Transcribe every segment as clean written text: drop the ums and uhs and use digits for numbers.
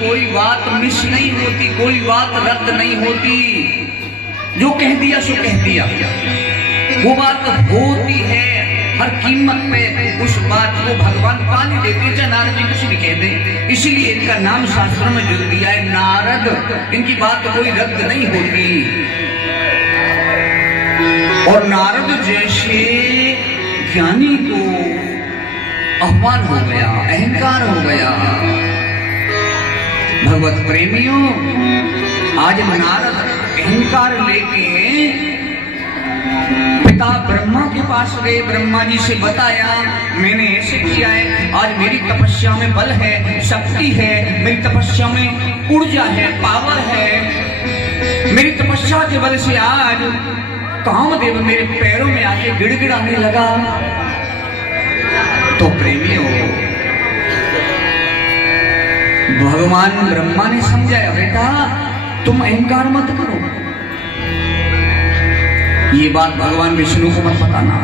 कोई बात मिस नहीं होती, कोई बात रद्द नहीं होती। जो कह दिया सो कह दिया, वो बात होती है हर कीमत पे। उस बात को भगवान पानी देते, चाहे नारद जी कुछ भी कह दे। इसलिए इनका नाम शास्त्रों में जुड़ दिया है नारद। इनकी बात कोई रद्द नहीं होती। और नारद जैसे ज्ञानी को अपमान हो गया, अहंकार हो गया। भगवत प्रेमियों, आज नारद अहंकार लेके पिता ब्रह्मा के पास गए। ब्रह्मा जी से बताया, मैंने ऐसे किया है, आज मेरी तपस्या में बल है, शक्ति है, मेरी तपस्या में ऊर्जा है, पावर है। मेरी तपस्या के बल से आज कामदेव मेरे पैरों में आके गिड़गिड़ाने लगा। तो प्रेमियों, भगवान ब्रह्मा ने समझाया, बेटा तुम अहंकार मत करो। ये बात भगवान विष्णु को मत बताना।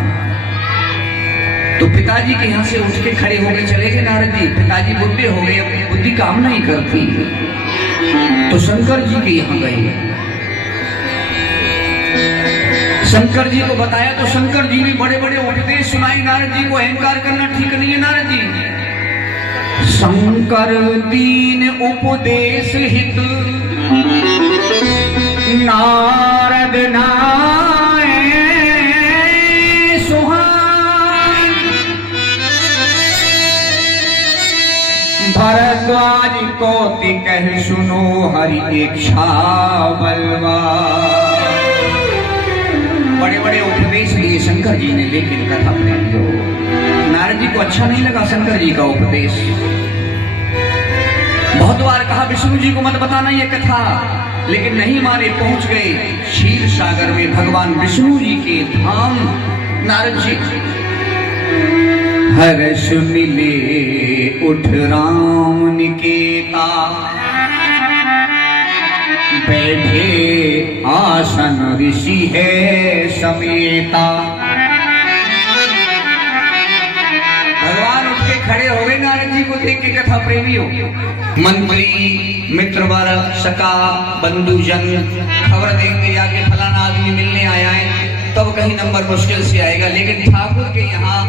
तो पिताजी के यहां से उठ के खड़े हो गए, चले गए नारद जी। पिताजी बुद्धि हो गए, अपनी बुद्धि काम नहीं करती। तो शंकर जी के यहां गए, शंकर जी को बताया। तो शंकर जी ने बड़े बड़े उपदेश सुनाई नारद जी को। अहंकार करना ठीक नहीं है नारद जी। शंकर दीन उपदेश हित नारद नाए सुहान। भरद्वाज को कह सुनो हरि इच्छा बलवान। बड़े बड़े उपदेश दिए शंकर जी ने, लेकिन कथा प्रेमियों नारद जी को अच्छा नहीं लगा शंकर जी का उपदेश। बहुत बार कहा विष्णु जी को मत बताना ये कथा, लेकिन नहीं माने। पहुंच गए क्षीर सागर में भगवान विष्णु जी के धाम। नारद जी हर्ष मिले उठ राम निकेता, बैठे आसन ऋषि है समेता। भगवान उठ के खड़े हो गए नारद जी को देख के। कथा प्रेमियों, मंत्री मित्र वर्ग सका बंधुजन खबर देंगे जाके फलाना आदमी मिलने आया है, तब कहीं नंबर मुश्किल से आएगा। लेकिन ठाकुर के यहाँ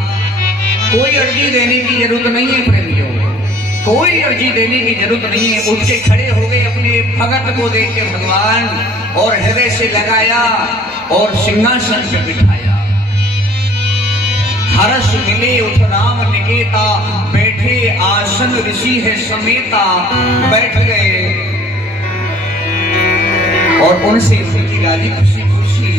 कोई अर्जी देने की जरूरत नहीं है प्रेमियों, कोई अर्जी देने की जरूरत नहीं है। उठ के खड़े हो गए अपने भगत को देख के भगवान, और हृदय से लगाया और सिंहासन पे बिठाया। हर्ष मिले उठ राम निकेता, बैठे आसन ऋषि है समेता। बैठ गए और उनसे उनकी राजी खुशी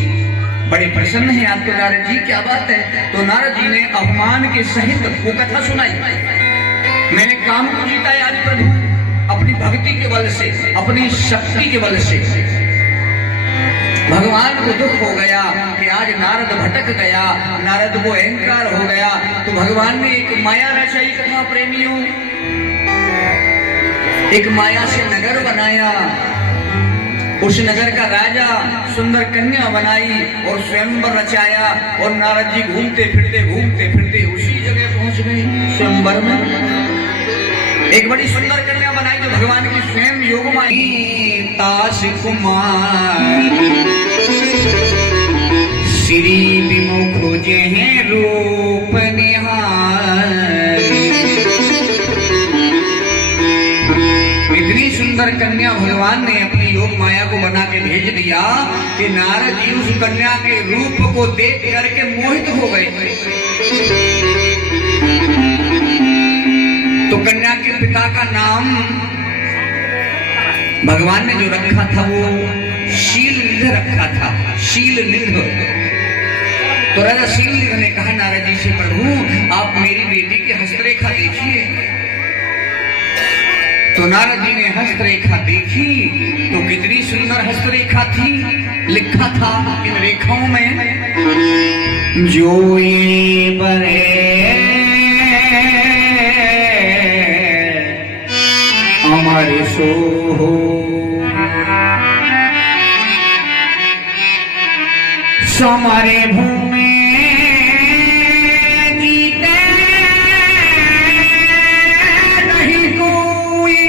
बड़े प्रसन्न है। आपको नारद जी क्या बात है? तो नारद जी ने अपमान के सहित वो कथा सुनाई। मैंने काम को जीता है आज प्रभु, अपनी भक्ति के बल से, अपनी शक्ति के बल से। भगवान को दुख हो गया कि आज नारद भटक गया, नारद को अहंकार हो गया। तो भगवान ने एक माया रचाई कथा प्रेमियों, एक माया से नगर बनाया। उस नगर का राजा सुंदर कन्या बनाई और स्वयंवर रचाया। और नारद जी घूमते फिरते उसी जगह पहुंच गए स्वयंवर में। एक बड़ी सुंदर कन्या बनाई जो भगवान की स्वयं योगमाई। ताश कुमार श्री विमुख जे रूप निहार। इतनी सुंदर कन्या भगवान ने अपनी योग माया को बना के भेज दिया कि नारद जी उस कन्या के रूप को देख करके मोहित हो गए। तो कन्या के पिता का नाम भगवान ने जो रखा था वो शीलनिध रखा था, शीलनिध। तो राजा शीलनिध ने कहा नारद जी से, प्रभु आप मेरी बेटी की हस्तरेखा देखिए। तो नारद जी ने हस्तरेखा देखी तो कितनी सुंदर हस्तरेखा थी। लिखा था इन रेखाओं में, जो ये बरे अमर सो समारे भूमि जीते नहीं कोई।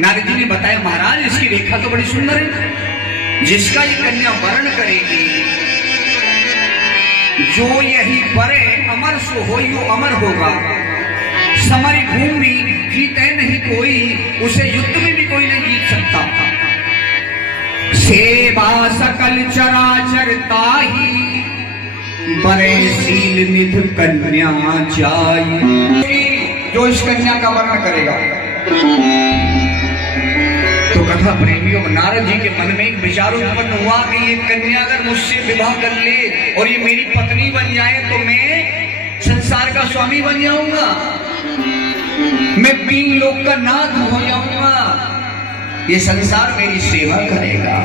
नारद जी ने बताया महाराज इसकी रेखा तो बड़ी सुंदर है, जिसका ये कन्या वर्ण करेगी, जो यही परे अमर सो हो यो अमर होगा, समरी भूमि जीते नहीं कोई, उसे युद्ध में भी कोई नहीं जीत सकता। सेवा सकल चराचर ताही, बरे शील निध कन्या चाहिए। जो इस कन्या का वर्ण करेगा, तो कथा प्रेमियों नारद जी के मन में एक विचार उत्पन्न हुआ कि ये कन्या अगर मुझसे विवाह कर ले और ये मेरी पत्नी बन जाए तो मैं संसार का स्वामी बन जाऊंगा, मैं 3 लोक का नाथ हो जाऊंगा, ये संसार मेरी सेवा करेगा।